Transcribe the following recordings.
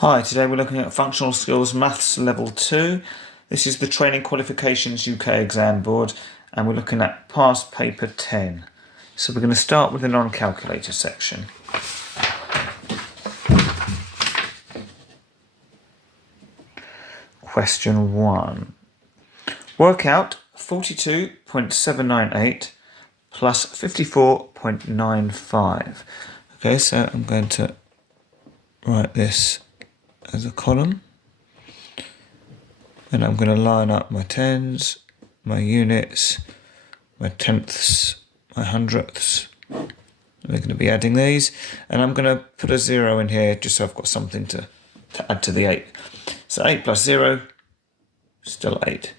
Hi, today we're looking at Functional Skills Maths Level 2. This is the Training Qualifications UK exam board and we're looking at past paper 10. So we're going to start with the non-calculator section. Question 1. Work out 42.798 plus 54.95. Okay, so I'm going to write this as a column, and I'm going to line up my tens, my units, my tenths, my hundredths. We're going to be adding these, and I'm going to put a 0 in here just so I've got something to add to the 8. So 8 plus 0, still 8.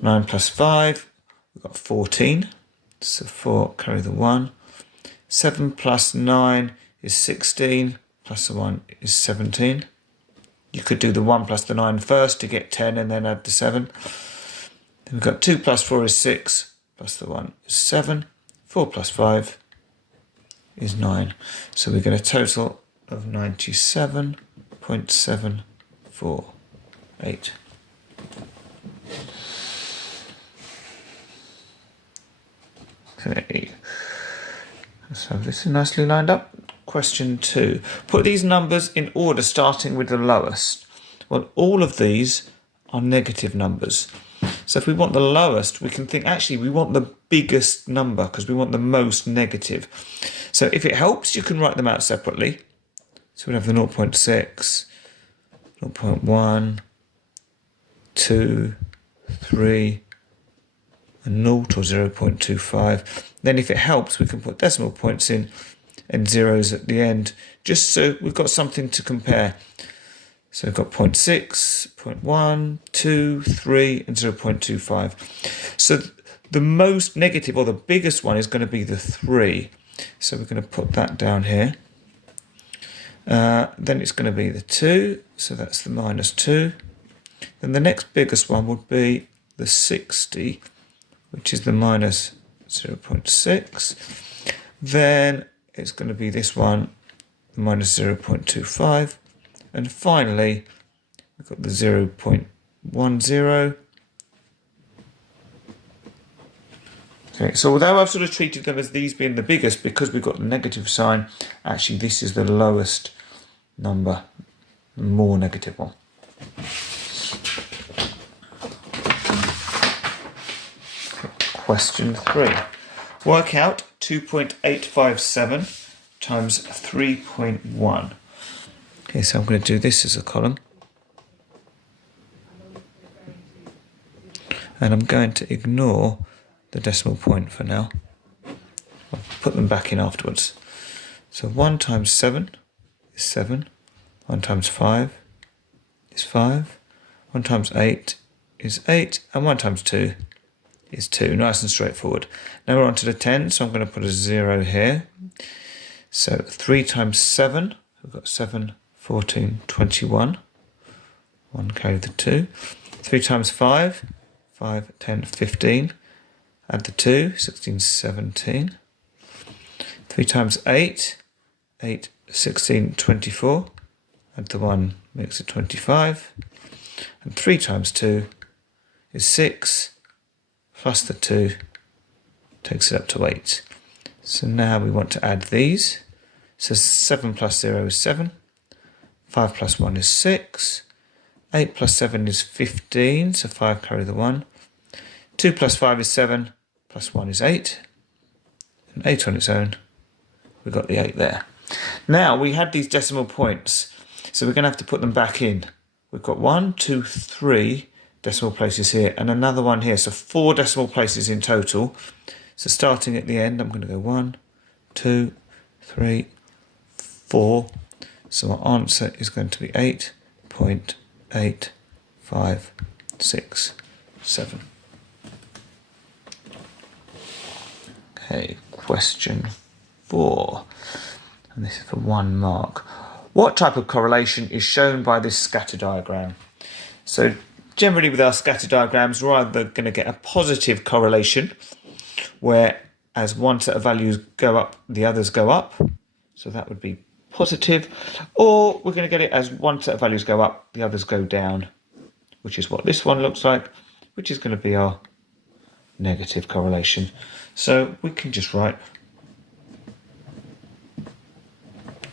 9 plus 5, we've got 14, so 4 carry the 1. 7 plus 9 is 16, plus the 1 is 17. You could do the 1 plus the 9 first to get 10 and then add the 7. Then we've got 2 plus 4 is 6, plus the 1 is 7. 4 plus 5 is 9. So we get a total of 97.748. Okay. So this is nicely lined up. Question 2. Put these numbers in order starting with the lowest. Well, all of these are negative numbers. So if we want the lowest, we can think actually we want the biggest number because we want the most negative. So if it helps, you can write them out separately. So we'd have the 0.6, 0.1, 2, 3, and 0 or 0.25. Then if it helps, we can put decimal points in and zeros at the end, just so we've got something to compare. So we've got 0.6, 0.1, 2, 3, and 0.25. So the most negative, or the biggest one, is going to be the 3. So we're going to put that down here. Then it's going to be the 2, so that's the -2. Then the next biggest one would be the 60, which is the -0.6. Then it's going to be this one, the -0.25. And finally, we've got the 0.10. Okay, so although I've sort of treated them as these being the biggest, because we've got the negative sign, actually this is the lowest number, the more negative one. Question 3. Work out 2.857 times 3.1. Okay, so I'm going to do this as a column. And I'm going to ignore the decimal point for now. I'll put them back in afterwards. So 1 times 7 is 7. 1 times 5 is 5. 1 times 8 is 8. And 1 times 2 is 2. Nice and straightforward. Now we're on to the 10, so I'm going to put a 0 here. So 3 times 7, we've got 7, 14, 21. 1 carry the 2. 3 times 5, 5, 10, 15. Add the 2, 16, 17. 3 times 8, 8, 16, 24. Add the 1, makes it 25. And 3 times 2 is 6. Plus the 2 takes it up to 8. So now we want to add these. So 7 plus 0 is 7. 5 plus 1 is 6. 8 plus 7 is 15, so 5 carry the 1. 2 plus 5 is 7, plus 1 is 8. And 8 on its own, we've got the 8 there. Now we had these decimal points, so we're going to have to put them back in. We've got 1, 2, 3 decimal places here, and another one here. So 4 decimal places in total. So starting at the end, I'm going to go 1, 2, 3, 4. So our answer is going to be 8.8567. Okay, question 4. And this is for 1 mark. What type of correlation is shown by this scatter diagram? So generally with our scatter diagrams, we're either going to get a positive correlation, where as one set of values go up, the others go up. So that would be positive, or we're going to get it as one set of values go up, the others go down, which is what this one looks like, which is going to be our negative correlation. So we can just write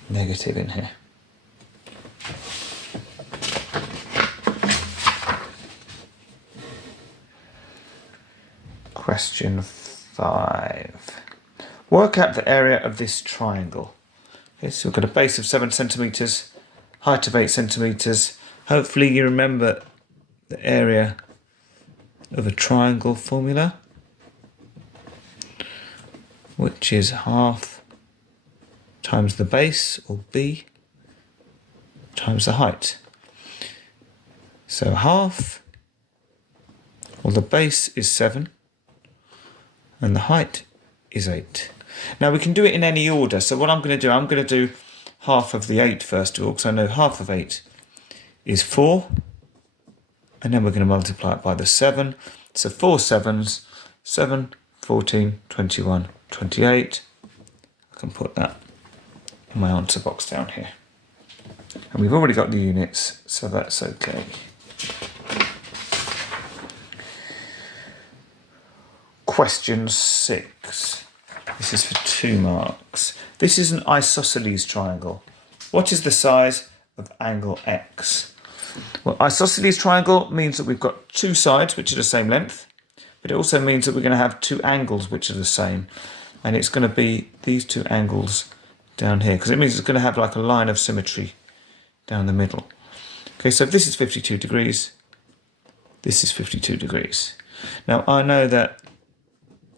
negative in here. Question 5. Work out the area of this triangle. Okay, so we've got a base of 7 centimetres, height of 8 centimetres. Hopefully you remember the area of a triangle formula, which is half times the base, or B, times the height. So half, well, the base is 7 and the height is 8. Now we can do it in any order. So what I'm going to do half of the 8 first of all, because I know half of 8 is 4. And then we're going to multiply it by the 7. So 4 7s, 7, 14, 21, 28. I can put that in my answer box down here. And we've already got the units, so that's okay. Question 6. This is for 2 marks. This is an isosceles triangle. What is the size of angle X? Well, isosceles triangle means that we've got 2 sides which are the same length, but it also means that we're going to have 2 angles which are the same. And it's going to be these 2 angles down here, because it means it's going to have like a line of symmetry down the middle. Okay, so if this is 52 degrees, this is 52 degrees. Now I know that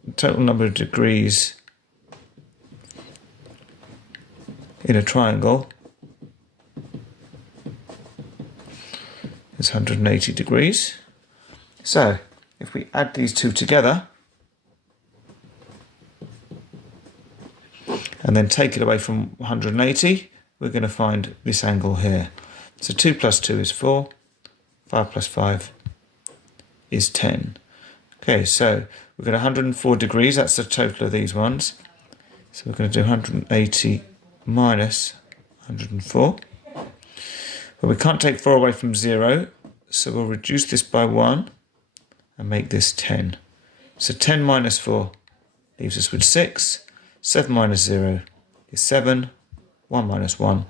the total number of degrees in a triangle is 180 degrees. So if we add these 2 together and then take it away from 180, we're going to find this angle here. So 2 plus 2 is 4, 5 plus 5 is 10. Okay, so we've got 104 degrees, that's the total of these ones. So we're going to do 180 minus 104. But we can't take 4 away from 0, so we'll reduce this by 1 and make this 10. So 10 minus 4 leaves us with 6. 7 minus 0 is 7. 1 minus 1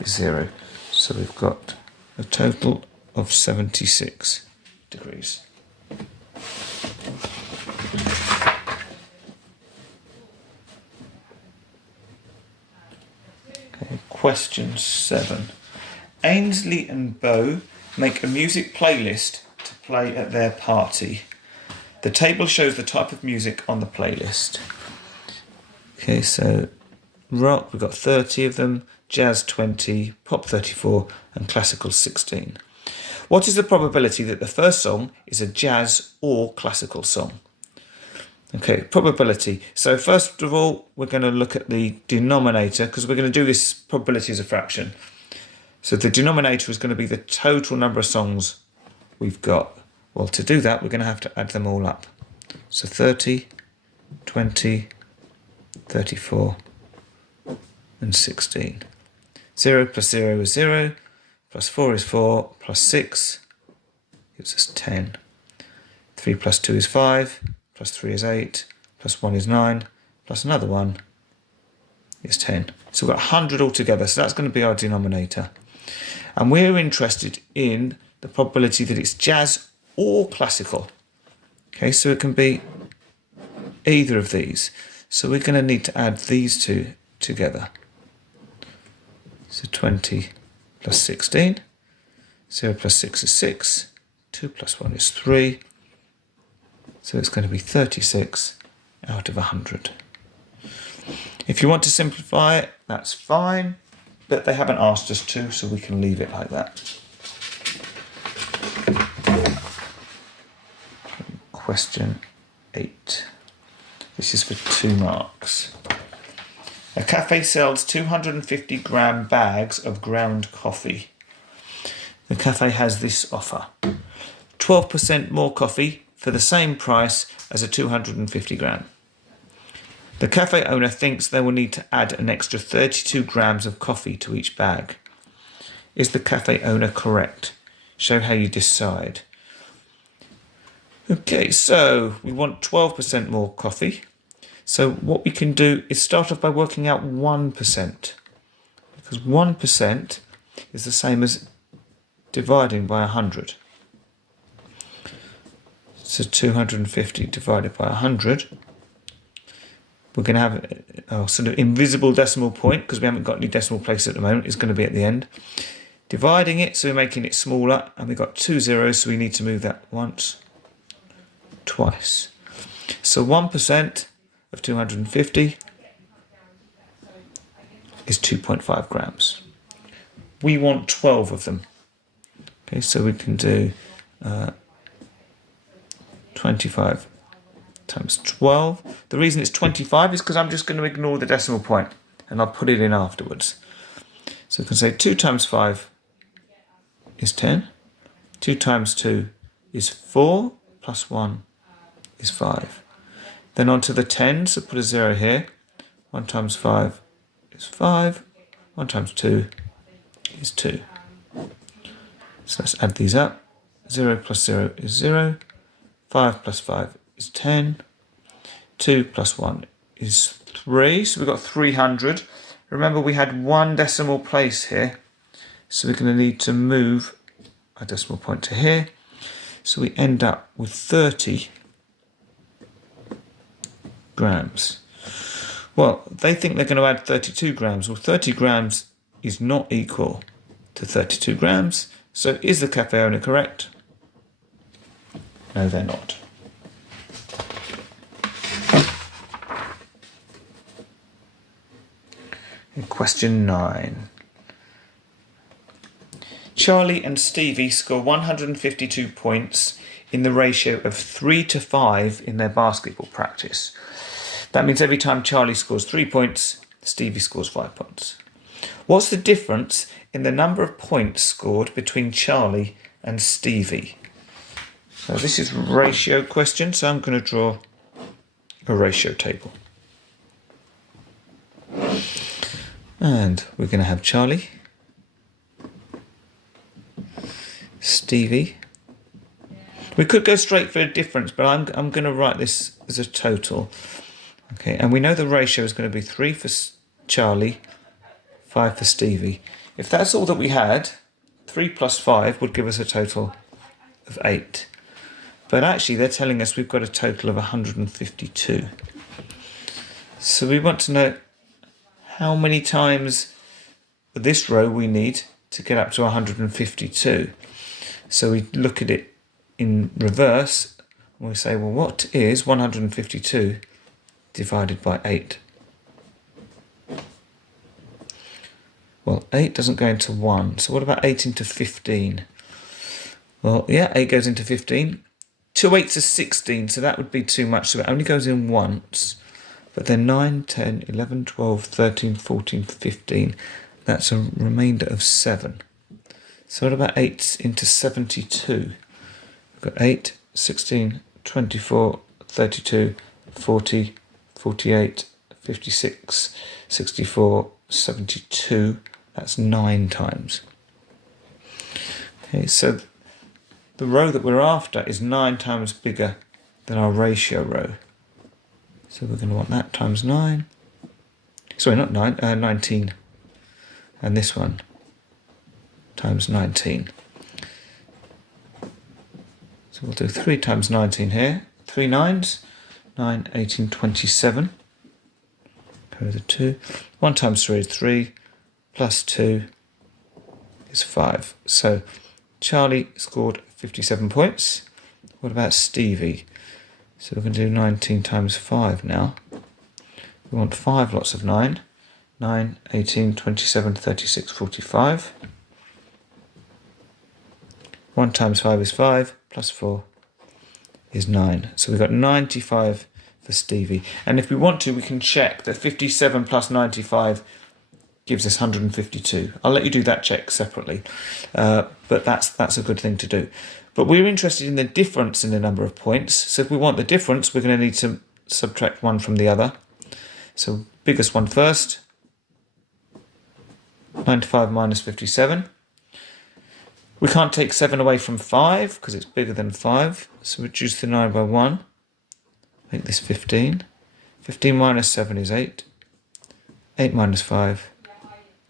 is 0. So we've got a total of 76 degrees. Okay, question 7. Ainsley and Beau make a music playlist to play at their party. The table shows the type of music on the playlist. Okay, so rock, we've got 30 of them, jazz 20, pop 34, and classical 16. What is the probability that the first song is a jazz or classical song? Okay, probability. So first of all, we're going to look at the denominator, because we're going to do this probability as a fraction. So the denominator is going to be the total number of songs we've got. Well, to do that, we're going to have to add them all up. So 30, 20, 34, and 16. 0 plus 0 is 0, plus 4 is 4, plus 6 gives us 10. 3 plus 2 is 5, plus 3 is 8, plus 1 is 9, plus another 1 is 10. So we've got 100 altogether, so that's going to be our denominator. And we're interested in the probability that it's jazz or classical. Okay, so it can be either of these. So we're going to need to add these 2 together. So 20 plus 16, 0 plus 6 is 6, 2 plus 1 is 3. So it's going to be 36 out of 100. If you want to simplify it, that's fine, but they haven't asked us to, so we can leave it like that. Question 8. This is for 2 marks. A cafe sells 250-gram bags of ground coffee. The cafe has this offer: 12% more coffee for the same price as a 250 gram. The cafe owner thinks they will need to add an extra 32 grams of coffee to each bag. Is the cafe owner correct? Show how you decide. Okay, so we want 12% more coffee. So what we can do is start off by working out 1%. Because 1% is the same as dividing by 100. So 250 divided by 100. We're going to have a sort of invisible decimal point, because we haven't got any decimal places at the moment. It's going to be at the end. Dividing it, so we're making it smaller, and we've got 2 zeros, so we need to move that once, twice. So 1% of 250 is 2.5 grams. We want 12 of them. Okay, so we can do 25 times 12. The reason it's 25 is because I'm just going to ignore the decimal point, and I'll put it in afterwards. So we can say 2 times 5 is 10. 2 times 2 is 4, plus 1 is 5. Then on to the 10, so put a 0 here. 1 times 5 is 5. 1 times 2 is 2. So let's add these up. 0 plus 0 is 0. 5 plus 5 is 10. 2 plus 1 is 3. So we've got 300. Remember, we had one decimal place here. So we're going to need to move a decimal point to here. So we end up with 30 grams. Well, they think they're going to add 32 grams. Well, 30 grams is not equal to 32 grams. So is the cafe owner correct? No, they're not. Question 9. Charlie and Stevie score 152 points in the ratio of 3 to 5 in their basketball practice. That means every time Charlie scores 3 points, Stevie scores 5 points. What's the difference in the number of points scored between Charlie and Stevie? So this is a ratio question, so I'm going to draw a ratio table. And we're going to have Charlie, Stevie. We could go straight for a difference, but I'm going to write this as a total. Okay, and we know the ratio is going to be 3 for Charlie, 5 for Stevie. If that's all that we had, 3 plus 5 would give us a total of 8. But actually, they're telling us we've got a total of 152. So we want to know how many times this row we need to get up to 152. So we look at it in reverse, and we say, well, what is 152 divided by 8? Well, 8 doesn't go into 1. So what about 8 into 15? Well, yeah, 8 goes into 15. 2 8s are 16, so that would be too much. So it only goes in once. But then 9, 10, 11, 12, 13, 14, 15. That's a remainder of 7. So what about 8 into 72? We've got 8, 16, 24, 32, 40, 48, 56, 64, 72. That's 9 times. Okay, so the row that we're after is 9 times bigger than our ratio row. So we're going to want that times 9. Sorry, not 9, 19. And this one times 19. So we'll do 3 times 19 here. 3 9s. 9, 18, 27. Carry the 2. 1 times 3 is 3. Plus 2 is 5. So Charlie scored 57 points. What about Stevie? So we're going to do 19 times 5 now. We want 5 lots of 9. 9, 18, 27, 36, 45. 1 times 5 is 5, plus 4 is 9. So we've got 95 for Stevie. And if we want to, we can check that 57 plus 95 gives us 152. I'll let you do that check separately, but that's a good thing to do. But we're interested in the difference in the number of points. So if we want the difference, we're going to need to subtract one from the other. So biggest one first. 95 minus 57. We can't take 7 away from 5 because it's bigger than 5. So reduce the 9 by 1. Make this 15. 15 minus 7 is 8. 8 minus 5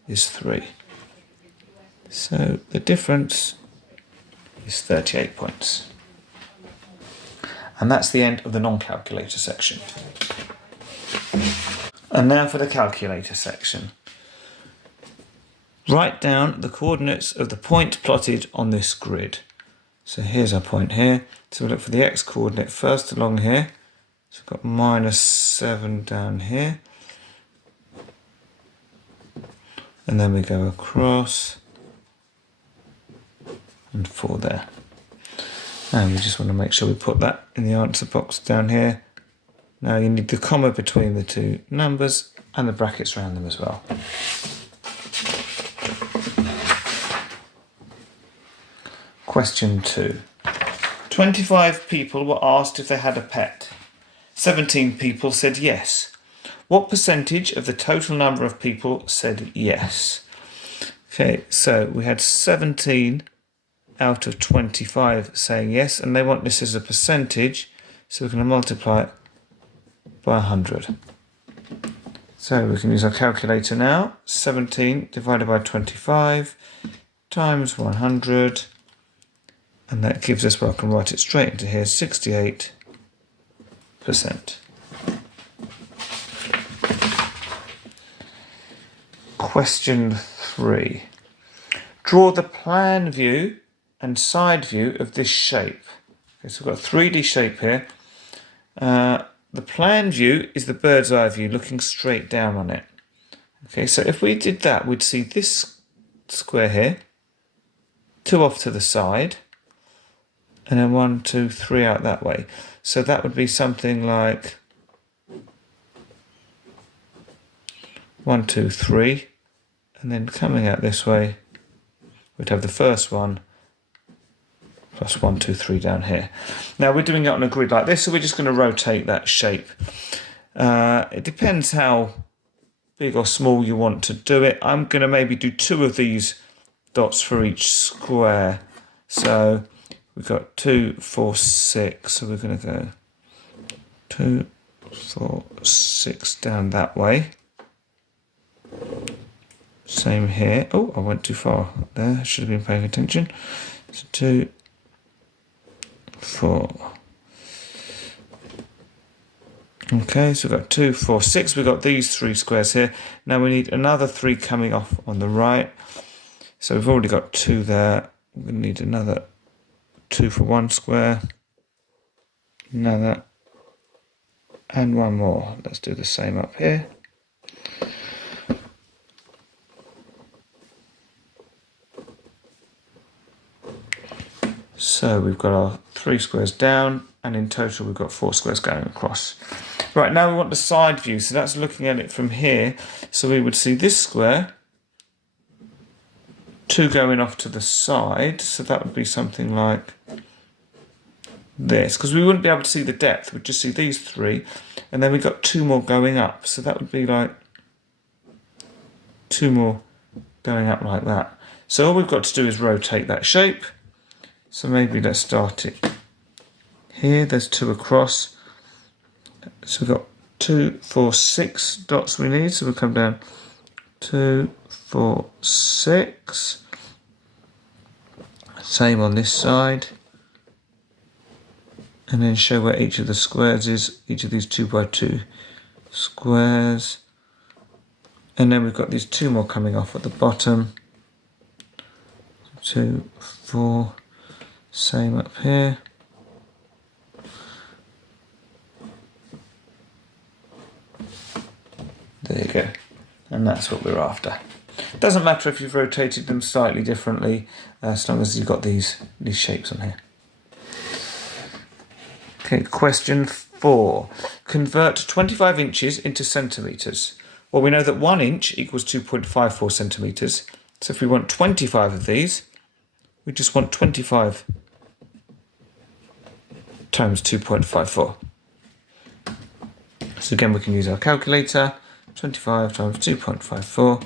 is 3. So the difference is 38 points. And that's the end of the non-calculator section. And now for the calculator section. Write down the coordinates of the point plotted on this grid. So here's our point here. So we look for the x coordinate first along here. So we've got minus 7 down here. And then we go across and 4 there. And we just want to make sure we put that in the answer box down here. Now you need the comma between the two numbers and the brackets around them as well. Question 2. 25 people were asked if they had a pet. 17 people said yes. What percentage of the total number of people said yes? Okay, so we had 17 out of 25 saying yes, and they want this as a percentage, so we're going to multiply it by 100. So we can use our calculator now. 17 divided by 25 times 100, and that gives us, well, I can write it straight into here, 68%. Question 3. Draw the plan view and side view of this shape. Okay, so we've got a 3D shape here. The plan view is the bird's eye view looking straight down on it. Okay, so if we did that, we'd see this square here, 2 off to the side, and then 1, 2, 3 out that way. So that would be something like 1, 2, 3, and then coming out this way, we'd have the first one plus 1, 2, 3 down here. Now we're doing it on a grid like this, so we're just going to rotate that shape. It depends how big or small you want to do it. I'm going to maybe do 2 of these dots for each square. So we've got 2, 4, 6. So we're going to go 2, 4, 6 down that way. Same here. Oh, I went too far there. I should have been paying attention. So 2, 4. Okay, so we've got 2, 4, 6. We've got these 3 squares here. Now we need another 3 coming off on the right. So we've already got 2 there. We're going to need another 2 for 1 square. Another. And 1 more. Let's do the same up here. So we've got our 3 squares down, and in total we've got 4 squares going across. Right, now we want the side view, so that's looking at it from here. So we would see this square, 2 going off to the side, so that would be something like this, because we wouldn't be able to see the depth, we'd just see these 3, and then we've got 2 more going up, so that would be like 2 more going up like that. So all we've got to do is rotate that shape. So maybe let's start it here. There's 2 across. So we've got 2, 4, 6 dots we need. So we'll come down 2, 4, 6. Same on this side. And then show where each of the squares is. Each of these 2 by 2 squares. And then we've got these 2 more coming off at the bottom. 2, 4. Same up here. There you go. And that's what we're after. Doesn't matter if you've rotated them slightly differently, as long as you've got these shapes on here. Okay, question 4. Convert 25 inches into centimetres. Well, we know that 1 inch equals 2.54 centimetres. So if we want 25 of these, we just want 25 times 2.54. So again, we can use our calculator, 25 times 2.54,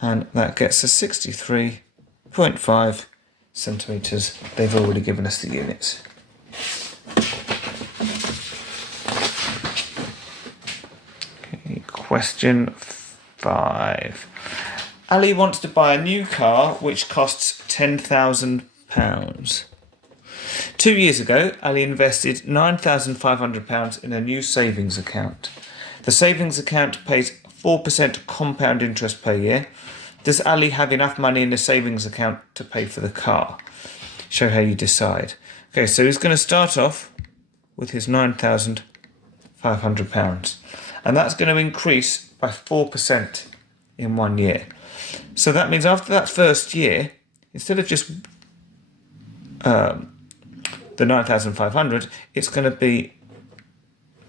and that gets us 63.5 centimetres. They've already given us the units. Okay, question 5. Ali wants to buy a new car which costs £10,000. 2 years ago, Ali invested £9,500 in a new savings account. The savings account pays 4% compound interest per year. Does Ali have enough money in the savings account to pay for the car? Show how you decide. Okay, so he's going to start off with his £9,500, and that's going to increase by 4% in 1 year. So that means after that first year, instead of just the 9,500, it's going to be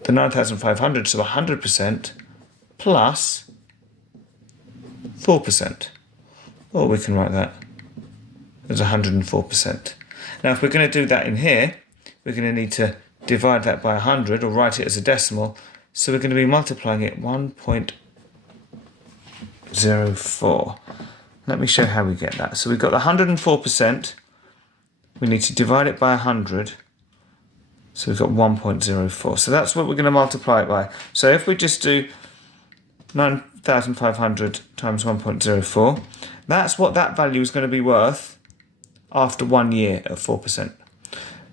the 9,500, so 100% plus 4%. Or we can write that as 104%. Now, if we're going to do that in here, we're going to need to divide that by 100 or write it as a decimal. So we're going to be multiplying it 1.04. Let me show how we get that. So we've got the 104%. We need to divide it by 100. So we've got 1.04. So that's what we're going to multiply it by. So if we just do 9,500 times 1.04, that's what that value is going to be worth after 1 year at 4%.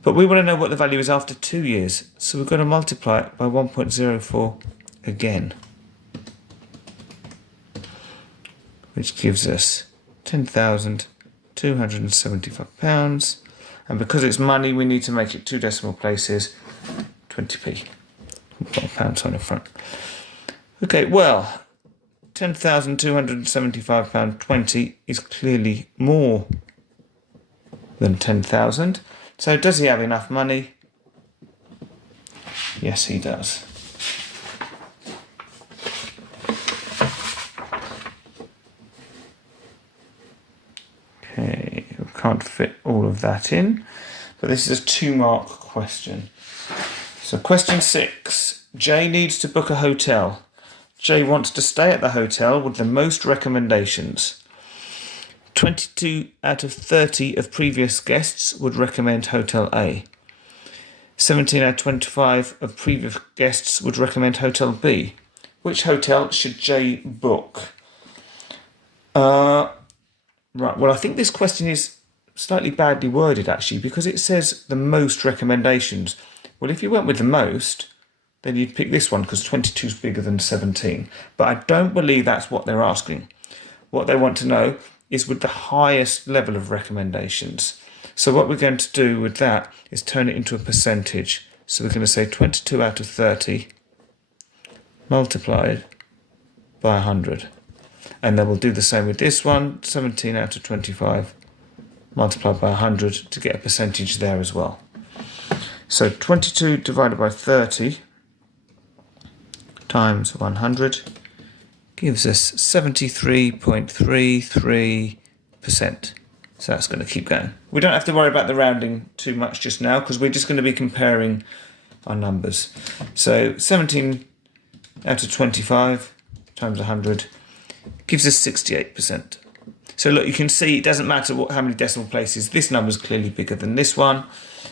But we want to know what the value is after 2 years. So we're going to multiply it by 1.04 again, which gives us £10,275. And because it's money, we need to make it 2 decimal places, 20p. We've got a pound sign in front. Okay, well, £10,275.20 is clearly more than 10,000. So does he have enough money? Yes, he does. Okay, we can't fit all of that in, but this is a 2-mark question. So question 6, Jay needs to book a hotel. Jay wants to stay at the hotel with the most recommendations. 22 out of 30 of previous guests would recommend Hotel A. 17 out of 25 of previous guests would recommend Hotel B. Which hotel should Jay book? Right, well, I think this question is slightly badly worded, actually, because it says the most recommendations. Well, if you went with the most, then you'd pick this one because 22 is bigger than 17. But I don't believe that's what they're asking. What they want to know is with the highest level of recommendations. So what we're going to do with that is turn it into a percentage. So we're going to say 22 out of 30 multiplied by 100. And then we'll do the same with this one, 17 out of 25 multiplied by 100 to get a percentage there as well. So 22 divided by 30 times 100 gives us 73.33%. So that's going to keep going. We don't have to worry about the rounding too much just now because we're just going to be comparing our numbers. So 17 out of 25 times 100 gives us 68%. So look, you can see it doesn't matter how many decimal places. This number is clearly bigger than this one.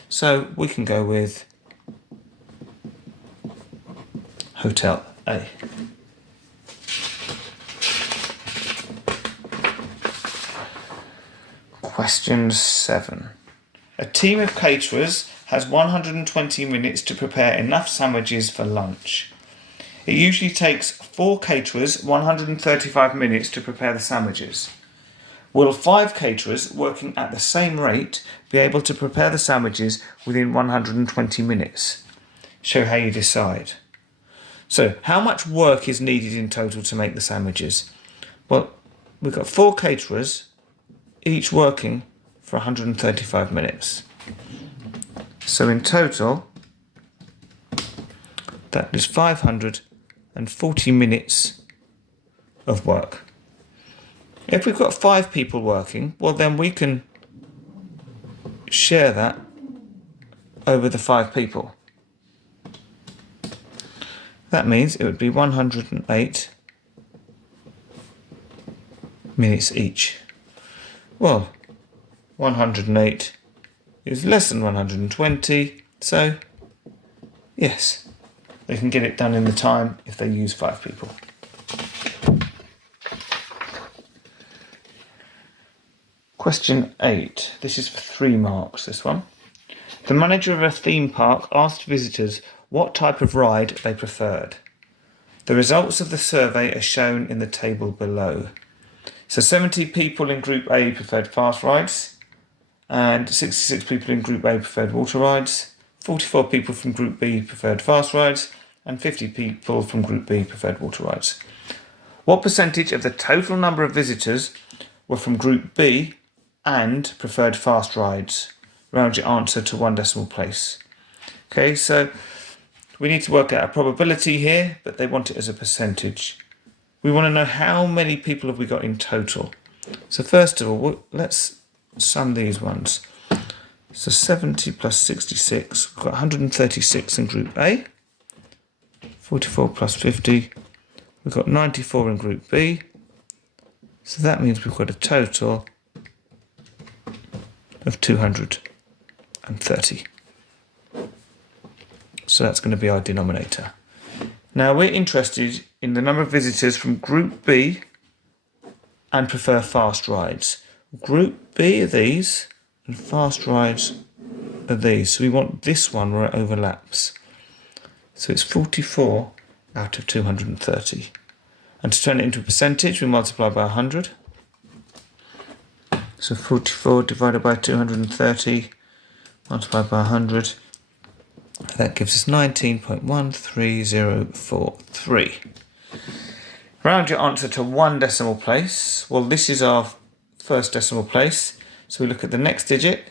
So we can go with Hotel A. Question 7. A team of caterers has 120 minutes to prepare enough sandwiches for lunch. It usually takes 4 caterers 135 minutes to prepare the sandwiches. Will 5 caterers working at the same rate be able to prepare the sandwiches within 120 minutes? Show how you decide. So, how much work is needed in total to make the sandwiches? Well, we've got 4 caterers, each working for 135 minutes. So in total, that is 540 minutes of work. If we've got 5 people working, well then we can share that over the 5 people. That means it would be 108 minutes each. Well, 108 is less than 120, so yes, they can get it done in the time if they use 5 people. Question 8. This is for 3 marks, this one. The manager of a theme park asked visitors what type of ride they preferred. The results of the survey are shown in the table below. So 70 people in Group A preferred fast rides, and 66 people in Group A preferred water rides, 44 people from Group B preferred fast rides, and 50 people from Group B preferred water rides. What percentage of the total number of visitors were from Group B and preferred fast rides? Round your answer to 1 decimal place. Okay, so we need to work out a probability here, but they want it as a percentage. We want to know how many people have we got in total. So first of all, let's sum these ones. So 70 plus 66, we've got 136 in Group A. 44 plus 50, we've got 94 in Group B. So that means we've got a total of 230. So that's going to be our denominator. Now we're interested in the number of visitors from Group B and prefer fast rides. Group B are these and fast rides are these. So we want this one where it overlaps. So it's 44 out of 230. And to turn it into a percentage, we multiply by 100. So 44 divided by 230 multiplied by 100. That gives us 19.13043. Round your answer to 1 decimal place. Well, this is our first decimal place. So we look at the next digit.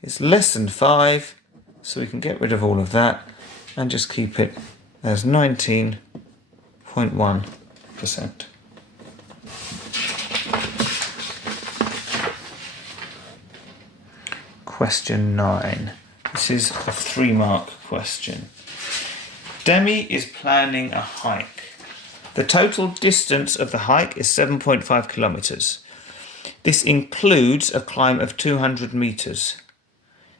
It's less than 5. So we can get rid of all of that and just keep it as 19.1%. Question 9. This is a 3-mark question. Demi is planning a hike. The total distance of the hike is 7.5 kilometers. This includes a climb of 200 meters.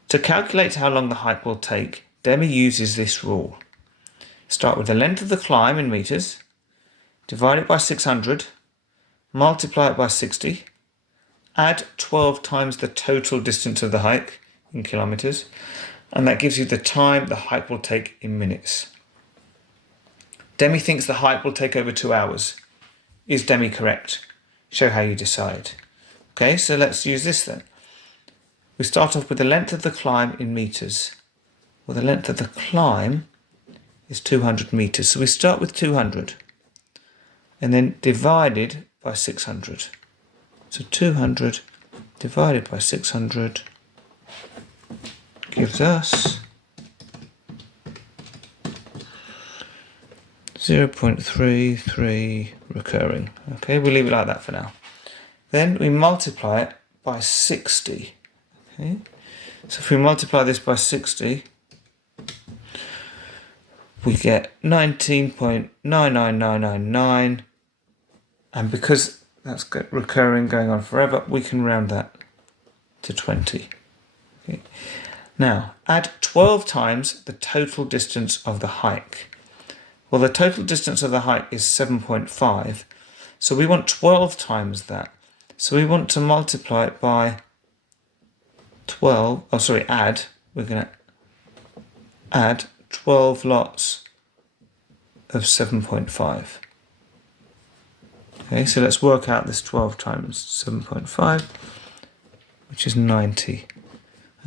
To calculate how long the hike will take, Demi uses this rule. Start with the length of the climb in meters, divide it by 600, multiply it by 60, add 12 times the total distance of the hike in kilometers, and that gives you the time the hike will take in minutes. Demi thinks the hike will take over 2 hours. Is Demi correct? Show how you decide. Okay, so let's use this then. We start off with the length of the climb in meters. Well, the length of the climb is 200 meters. So we start with 200 and then divided by 600. So 200 divided by 600 gives us 0.33 recurring. Okay, we'll leave it like that for now. Then we multiply it by 60. Okay, so if we multiply this by 60, we get 19.99999, and because that's recurring going on forever, we can round that to 20. Okay. Now, add 12 times the total distance of the hike. Well, the total distance of the hike is 7.5, so we want 12 times that. So we want to multiply it by 12, add, we're going to add 12 lots of 7.5. Okay, so let's work out this 12 times 7.5, which is 90.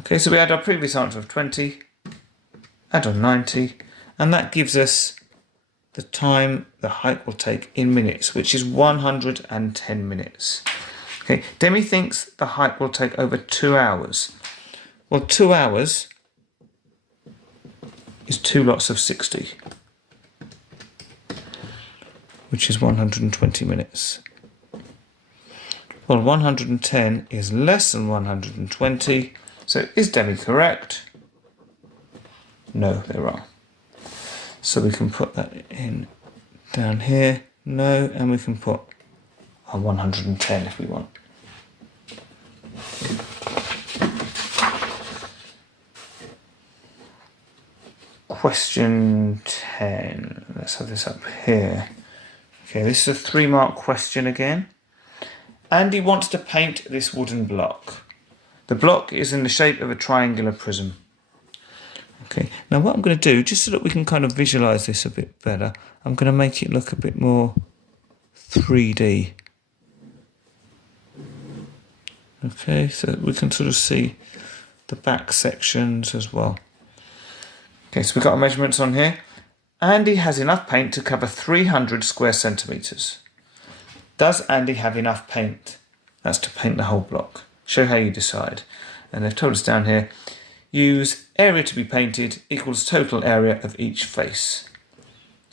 Okay, so we add our previous answer of 20, add on 90, and that gives us the time the hike will take in minutes, which is 110 minutes. Okay, Demi thinks the hike will take over 2 hours. Well, 2 hours is 2 lots of 60, which is 120 minutes. Well, 110 is less than 120, so is Demi correct? No, they're wrong. So we can put that in down here. No, and we can put a 110 if we want. Question 10. Let's have this up here. Okay, this is a 3-mark question again. Andy wants to paint this wooden block. The block is in the shape of a triangular prism. Okay, now what I'm going to do, just so that we can kind of visualise this a bit better, I'm going to make it look a bit more 3D. Okay, so we can sort of see the back sections as well. Okay, so we've got our measurements on here. Andy has enough paint to cover 300 square centimetres. Does Andy have enough paint? That's to paint the whole block. Show how you decide. And they've told us down here, use area to be painted equals total area of each face.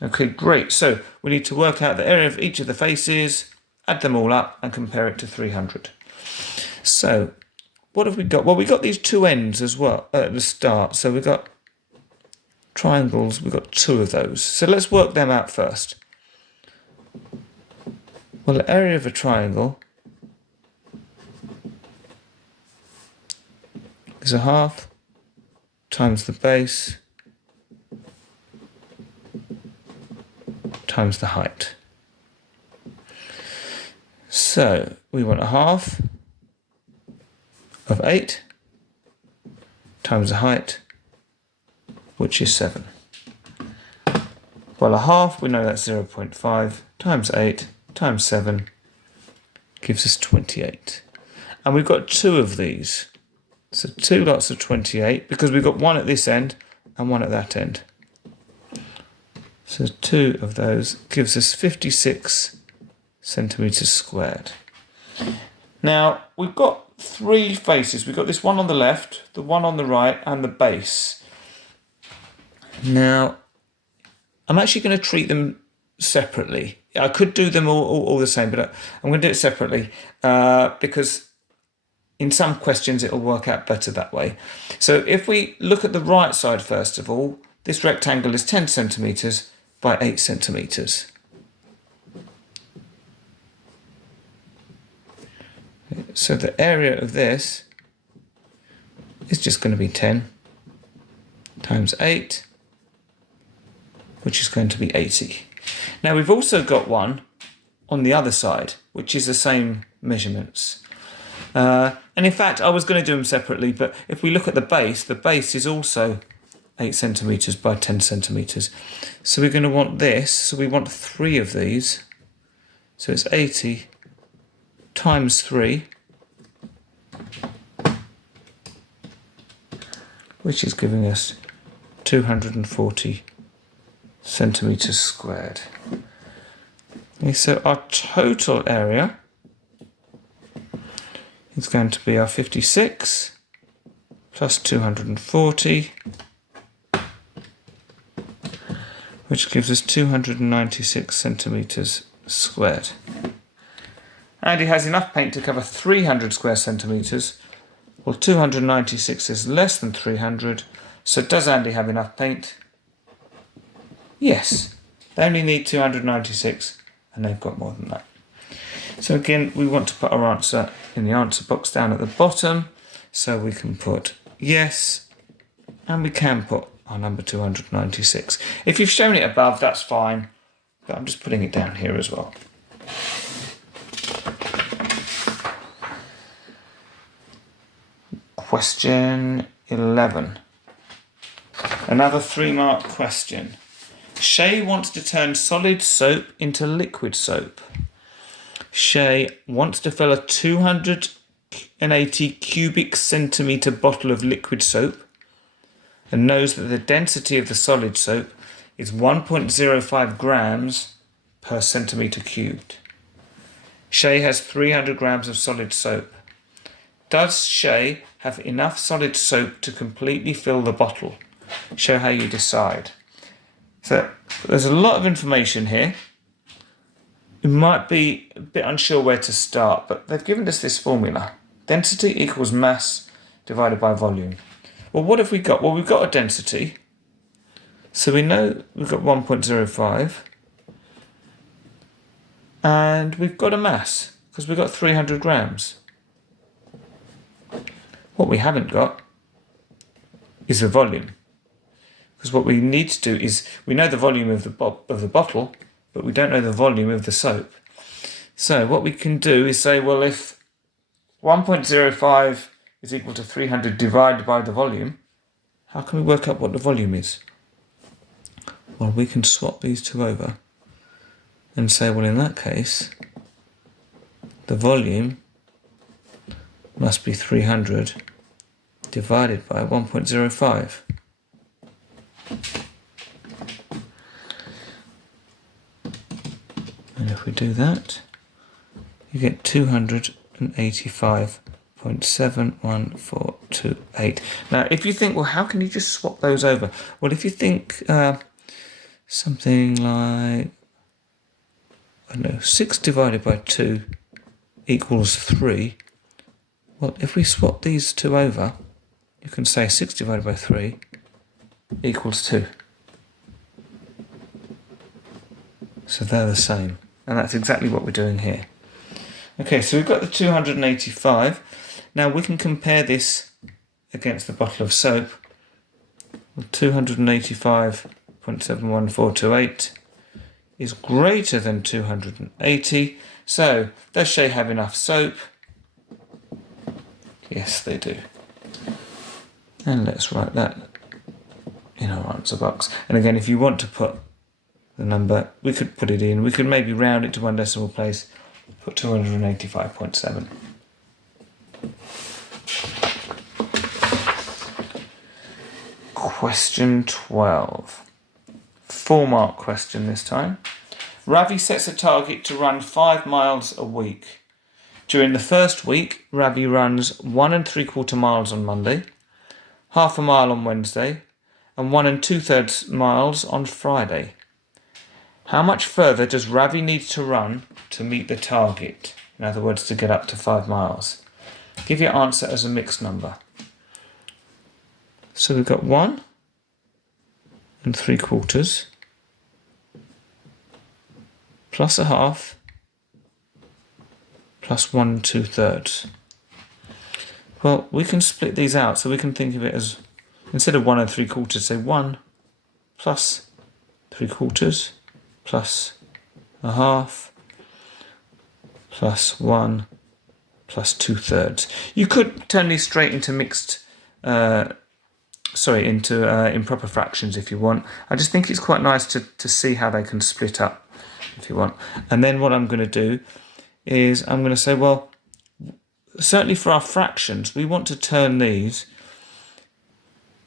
Okay, great. So we need to work out the area of each of the faces, add them all up and compare it to 300. So what have we got? Well, we got these two ends as well at the start. So we've got triangles, we've got 2 of those. So let's work them out first. Well, the area of a triangle is a half times the base times the height. So we want a half of 8 times the height, which is 7. Well, a half, we know that's 0.5 times 8 times 7 gives us 28. And we've got 2 of these. So 2 lots of 28, because we've got 1 at this end and 1 at that end. So 2 of those gives us 56 centimetres squared. Now, we've got 3 faces. We've got this one on the left, the one on the right, and the base. Now, I'm actually going to treat them separately. I could do them all the same, but I'm going to do it separately because in some questions it'll work out better that way. So if we look at the right side first of all, this rectangle is 10 centimetres by 8 centimetres. So the area of this is just going to be 10 times 8, which is going to be 80. Now we've also got one on the other side, which is the same measurements. And in fact, I was going to do them separately, but if we look at the base is also 8 centimetres by 10 centimetres. So we're going to want this, so we want 3 of these. So it's 80 times 3, which is giving us 240 centimetres squared. Okay, so our total area is going to be our 56 plus 240, which gives us 296 centimetres squared. And he has enough paint to cover 300 square centimetres. Well, 296 is less than 300, so does Andy have enough paint? Yes, they only need 296 and they've got more than that. So again, we want to put our answer in the answer box down at the bottom, so we can put yes, and we can put our number 296. If you've shown it above, that's fine, but I'm just putting it down here as well. Question 11. Another 3-mark question. Shay wants to turn solid soap into liquid soap. Shay wants to fill a 280 cubic centimetre bottle of liquid soap and knows that the density of the solid soap is 1.05 grams per centimetre cubed. Shay has 300 grams of solid soap. Does Shay have enough solid soap to completely fill the bottle? Show how you decide. So there's a lot of information here. You might be a bit unsure where to start, but they've given us this formula. Density equals mass divided by volume. Well, what have we got? Well, we've got a density. So we know we've got 1.05 and we've got a mass because we've got 300 grams. What we haven't got is the volume, because what we need to do is we know the volume of the bottle, but we don't know the volume of the soap. So what we can do is say, well, if 1.05 is equal to 300 divided by the volume, how can we work out what the volume is? Well, we can swap these two over and say, well, in that case, the volume must be 300 divided by 1.05. And if we do that, you get 285.71428. Now, if you think, well, how can you just swap those over? Well, if you think something like, I don't know, 6 divided by 2 equals 3. Well, if we swap these two over, you can say 6 divided by 3 equals 2. So they're the same. And that's exactly what we're doing here. Okay, so we've got the 285. Now we can compare this against the bottle of soap. 285.71428 is greater than 280. So, does Shay have enough soap? Yes, they do. And let's write that in our answer box. And again, if you want to put the number, we could put it in. We could maybe round it to one decimal place, put 285.7. Question 12. 4-mark question this time. Ravi sets a target to run 5 miles a week. During the first week, Ravi runs 1 3/4 miles on Monday, half a mile on Wednesday, and 1 2/3 miles on Friday. How much further does Ravi need to run to meet the target? In other words, to get up to 5 miles. Give your answer as a mixed number. So we've got 1 3/4 plus a half plus 1 2/3. Well, we can split these out, so we can think of it as, instead of 1 3/4, say 1 plus 3/4 plus a half plus 1 plus 2/3. You could turn these straight into improper fractions if you want. I just think it's quite nice to see how they can split up if you want. And then what I'm going to do is I'm going to say, well, certainly for our fractions, we want to turn these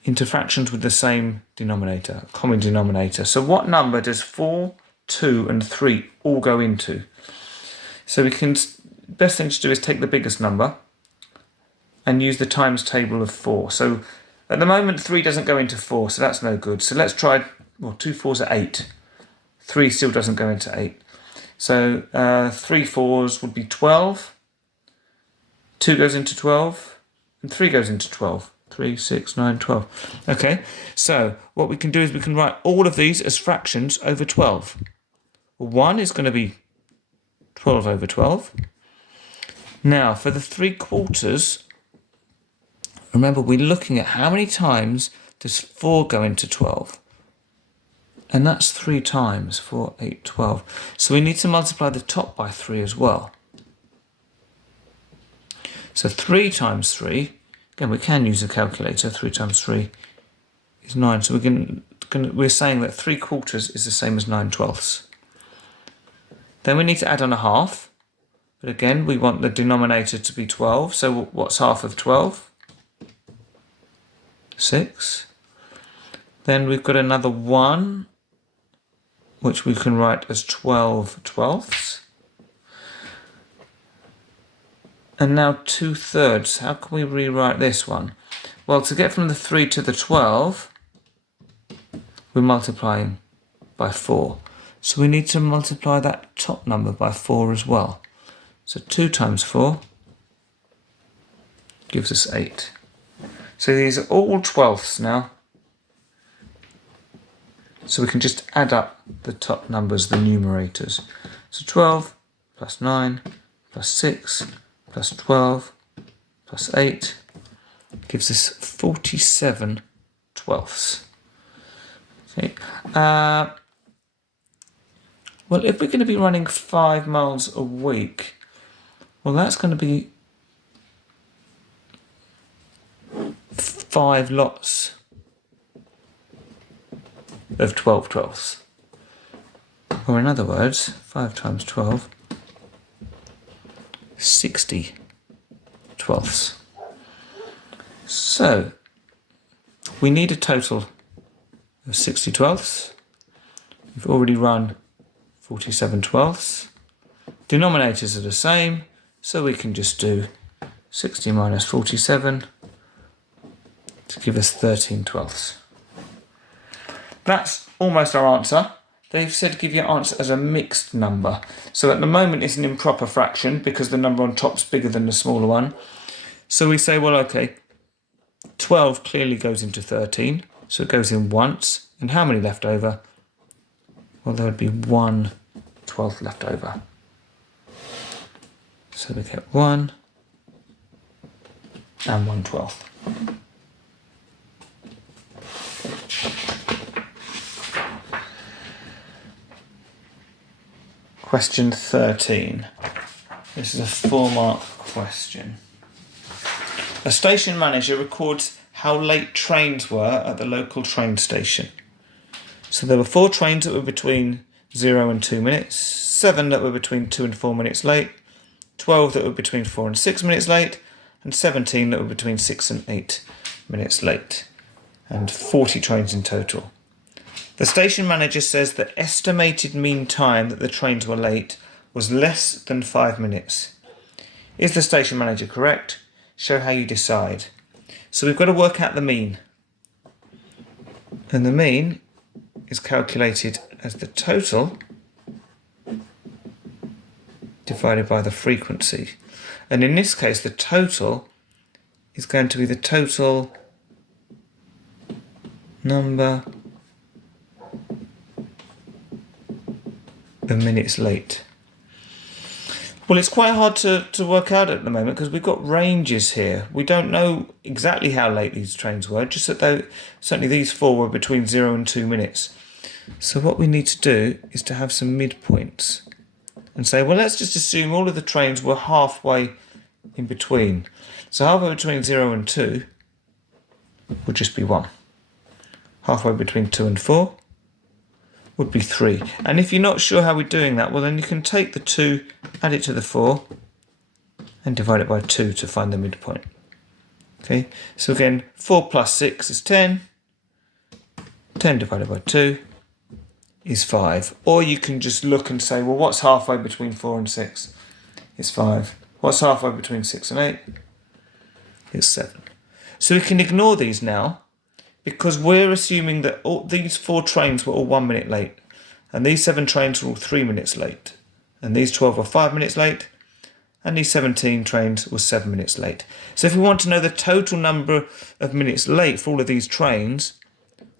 into fractions with the same denominator, common denominator. So what number does 4, 2 and 3 all go into? So best thing to do is take the biggest number and use the times table of 4. So at the moment 3 doesn't go into 4, so that's no good. So let's try, well, 2 4s are 8. 3 still doesn't go into 8. So 3 4s would be 12. 2 goes into 12, and 3 goes into 12. 3, 6, 9, 12. Okay, so what we can do is we can write all of these as fractions over 12. Well, 1 is going to be 12 over 12. Now, for the 3/4, remember we're looking at how many times does 4 go into 12? And that's 3 times, 4, 8, 12. So we need to multiply the top by 3 as well. So 3 times 3, again, we can use a calculator. 3 times 3 is 9. So we're saying that 3/4 is the same as 9/12. Then we need to add on a half. But again, we want the denominator to be 12. So what's half of 12? 6. Then we've got another 1, which we can write as 12/12. And now 2/3. How can we rewrite this one? Well, to get from the 3 to the 12, we're multiplying by 4. So we need to multiply that top number by 4 as well. So 2 times 4 gives us 8. So these are all 12ths now. So we can just add up the top numbers, the numerators. So 12 plus 9 plus 6 plus 12 plus 8 gives us 47 twelfths. Okay. Well, if we're going to be running 5 miles a week, well, that's going to be 5 lots of 12 twelfths. Or in other words, 5 times 12, 60 twelfths. So, we need a total of 60 twelfths. We've already run 47 twelfths. Denominators are the same, so we can just do 60 minus 47 to give us 13 twelfths. That's almost our answer. They've said give your answer as a mixed number. So at the moment it's an improper fraction because the number on top's bigger than the smaller one. So we say, well, okay, 12 clearly goes into 13, so it goes in once. And how many left over? Well, there would be 1 12th left over. So we get 1 and 1 12th. Question 13. This is a 4-mark question. A station manager records how late trains were at the local train station. So there were 4 trains that were between 0 and 2 minutes, 7 that were between 2 and 4 minutes late, 12 that were between 4 and 6 minutes late, and 17 that were between 6 and 8 minutes late, and 40 trains in total. The station manager says the estimated mean time that the trains were late was less than 5 minutes. Is the station manager correct? Show how you decide. So we've got to work out the mean. And the mean is calculated as the total divided by the frequency. And in this case, the total is going to be the total number of minutes late. Well, it's quite hard to work out at the moment because we've got ranges here. We don't know exactly how late these trains were, just that certainly these 4 were between 0 and 2 minutes. So what we need to do is to have some midpoints and say, well, let's just assume all of the trains were halfway in between. So halfway between 0 and 2 would just be 1. Halfway between 2 and 4 would be 3. And if you're not sure how we're doing that, well, then you can take the 2, add it to the 4, and divide it by 2 to find the midpoint. Okay, so again, 4 plus 6 is 10. 10 divided by 2 is 5. Or you can just look and say, well, what's halfway between 4 and 6? It's 5. What's halfway between 6 and 8? It's 7. So we can ignore these now, because we're assuming that all these 4 trains were all 1 minute late, and these 7 trains were all 3 minutes late, and these 12 were 5 minutes late, and these 17 trains were 7 minutes late. So if we want to know the total number of minutes late for all of these trains,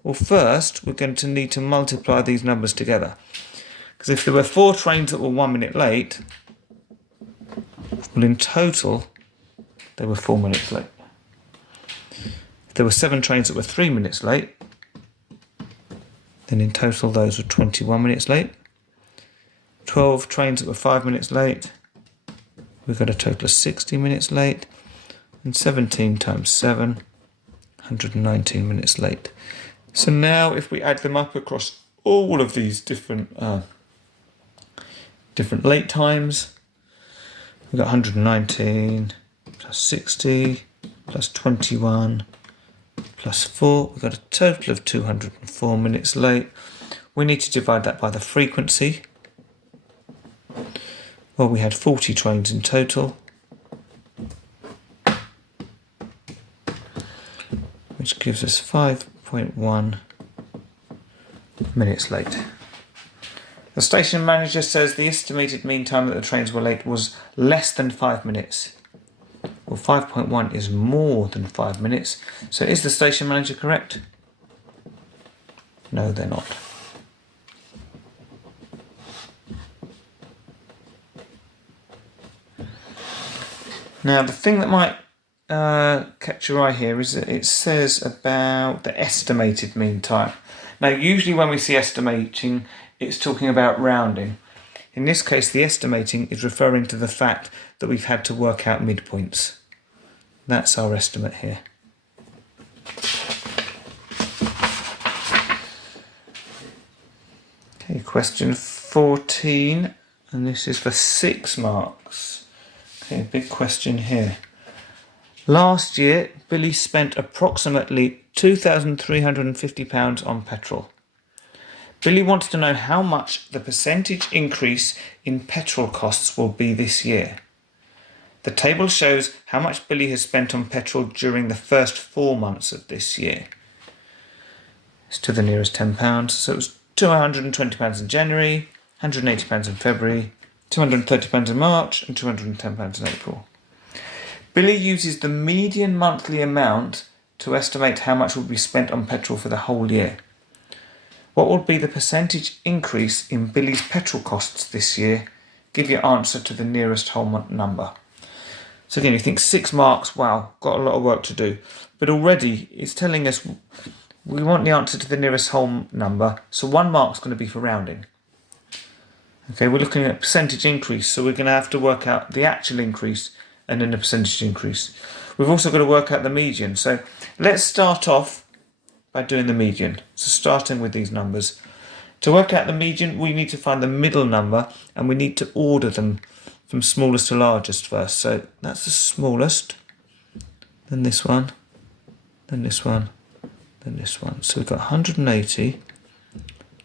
well, first we're going to need to multiply these numbers together. Because if there were 4 trains that were 1 minute late, well, in total, they were 4 minutes late. There were 7 trains that were 3 minutes late, then in total those were 21 minutes late. 12 trains that were 5 minutes late, we've got a total of 60 minutes late, and 17 times 7, 119 minutes late. So now if we add them up across all of these different late times, we've got 119 plus 60 plus 21 plus 4, we've got a total of 204 minutes late. We need to divide that by the frequency. Well, we had 40 trains in total, which gives us 5.1 minutes late. The station manager says the estimated mean time that the trains were late was less than 5 minutes. Well, 5.1 is more than 5 minutes. So is the station manager correct? No, they're not. Now, the thing that might catch your eye here is that it says about the estimated mean time. Now, usually when we see estimating, it's talking about rounding. In this case, the estimating is referring to the fact that we've had to work out midpoints. That's our estimate here. Okay, question 14, and this is for 6 marks. Okay, big question here. Last year, Billy spent approximately £2,350 on petrol. Billy wants to know how much the percentage increase in petrol costs will be this year. The table shows how much Billy has spent on petrol during the first 4 months of this year. It's to the nearest £10, so it was £220 in January, £180 in February, £230 in March, and £210 in April. Billy uses the median monthly amount to estimate how much will be spent on petrol for the whole year. What will be the percentage increase in Billy's petrol costs this year? Give your answer to the nearest whole number. So again, you think 6 marks, wow, got a lot of work to do. But already it's telling us we want the answer to the nearest whole number, so 1 mark's going to be for rounding. Okay, we're looking at percentage increase, so we're going to have to work out the actual increase and then the percentage increase. We've also got to work out the median. So let's start off by doing the median. So starting with these numbers. To work out the median, we need to find the middle number and we need to order them from smallest to largest first. So that's the smallest, then this one, then this one, then this one. So we've got 180,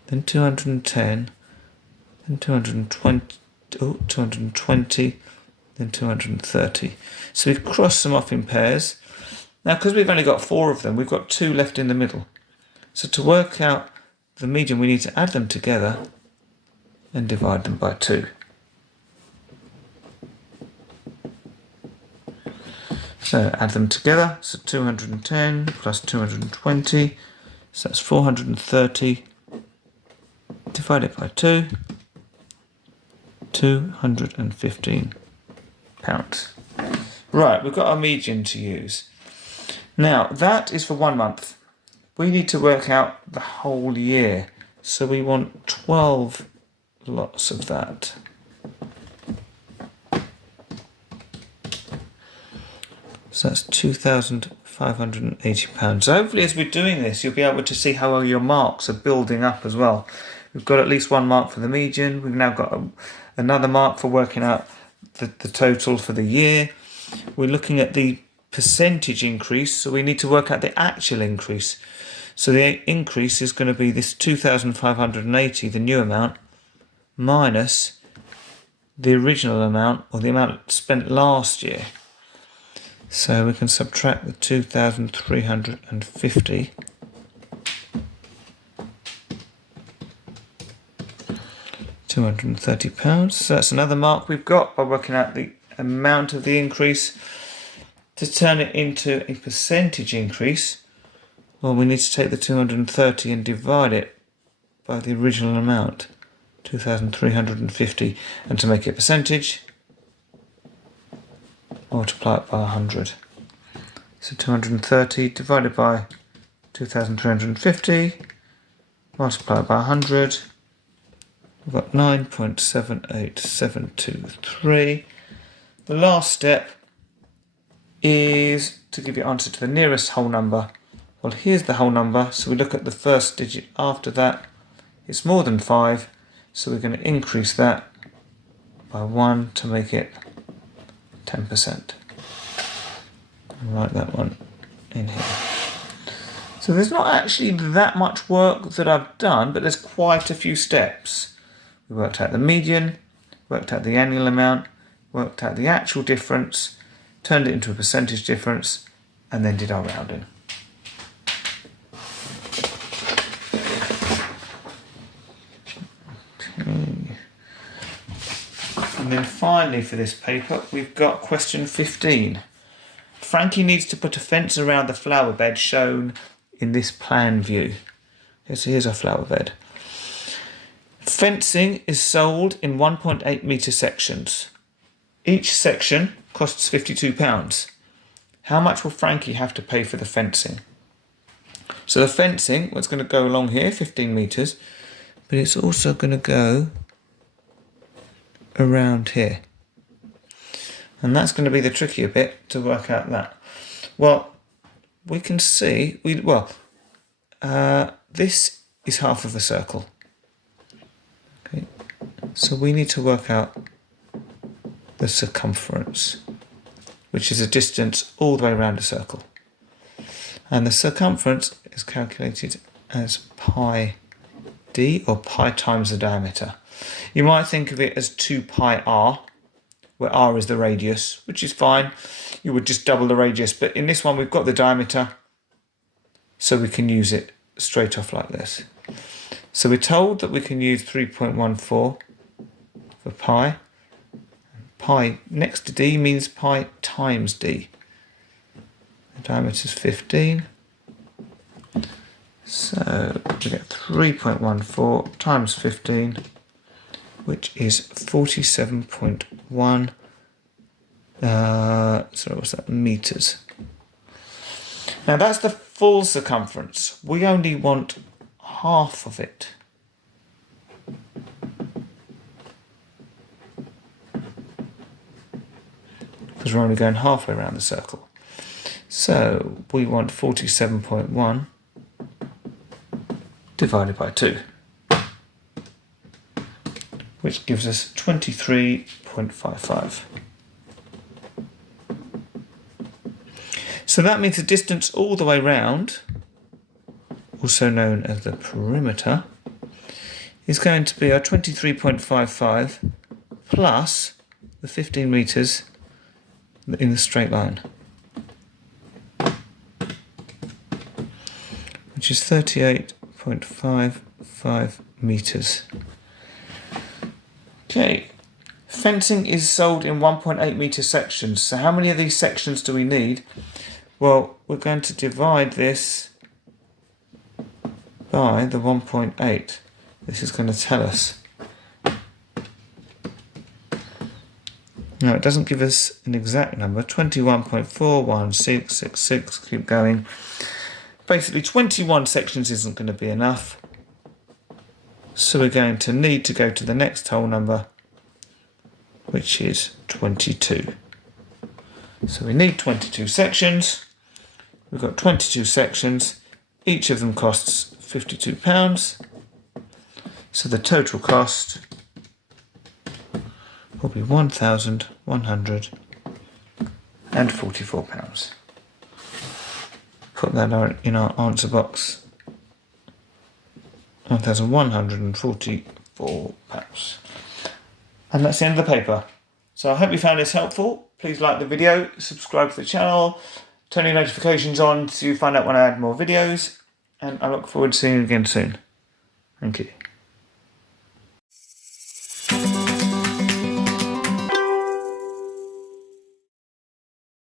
then 210, then 220, then 230. So we've crossed them off in pairs. Now, because we've only got 4 of them, we've got 2 left in the middle. So to work out the median, we need to add them together and divide them by 2. So add them together, so 210 plus 220, so that's 430, divided by 2, £215. Right, we've got our median to use. Now, that is for 1 month. We need to work out the whole year, so we want 12 lots of that. So that's £2,580. So hopefully as we're doing this, you'll be able to see how your marks are building up as well. We've got at least 1 mark for the median. We've now got another mark for working out the total for the year. We're looking at the percentage increase, so we need to work out the actual increase. So the increase is going to be this 2,580, the new amount, minus the original amount, or the amount spent last year. So we can subtract the 2,350. £230. So that's another mark we've got by working out the amount of the increase. To turn it into a percentage increase, well, we need to take the 230 and divide it by the original amount, 2,350. And to make it a percentage, multiply it by 100. So 230 divided by 2,350, multiply by 100. We've got 9.78723. The last step is to give your answer to the nearest whole number. Well, here's the whole number, so we look at the first digit after that. It's more than 5, so we're going to increase that by 1 to make it 10%. Write that one in here. So there's not actually that much work that I've done, but there's quite a few steps. We worked out the median, worked out the annual amount, worked out the actual difference, turned it into a percentage difference, and then did our rounding. Okay. And then finally for this paper, we've got question 15. Frankie needs to put a fence around the flower bed shown in this plan view. Okay, so here's our flower bed. Fencing is sold in 1.8 metre sections. Each section costs £52. How much will Frankie have to pay for the fencing? So the fencing, well, it's going to go along here, 15 metres, but it's also going to go around here. And that's going to be the trickier bit to work out that. Well, we can see, this is half of a circle. Okay, so we need to work out the circumference, which is a distance all the way around a circle. And the circumference is calculated as pi d, or pi times the diameter. You might think of it as 2 pi r, where r is the radius, which is fine. You would just double the radius, but in this one we've got the diameter, so we can use it straight off like this. So we're told that we can use 3.14 for pi. Pi next to d means pi times d. The diameter is 15. So we get 3.14 times 15, which is 47.1 meters. Now that's the full circumference. We only want half of it. Because we're only going halfway around the circle. So we want 47.1 divided by 2, which gives us 23.55. So that means the distance all the way round, also known as the perimeter, is going to be our 23.55 plus the 15 metres in the straight line, which is 38.55 metres. Okay, fencing is sold in 1.8 metre sections. So how many of these sections do we need? Well, we're going to divide this by the 1.8. This is going to tell us. Now, it doesn't give us an exact number, 21.41666, keep going. Basically, 21 sections isn't going to be enough. So we're going to need to go to the next whole number, which is 22. So we need 22 sections. We've got 22 sections. Each of them costs £52. So the total cost will be £1,144. Put that in our answer box. £1,144. And that's the end of the paper. So I hope you found this helpful. Please like the video, subscribe to the channel, turn your notifications on to find out when I add more videos, and I look forward to seeing you again soon. Thank you.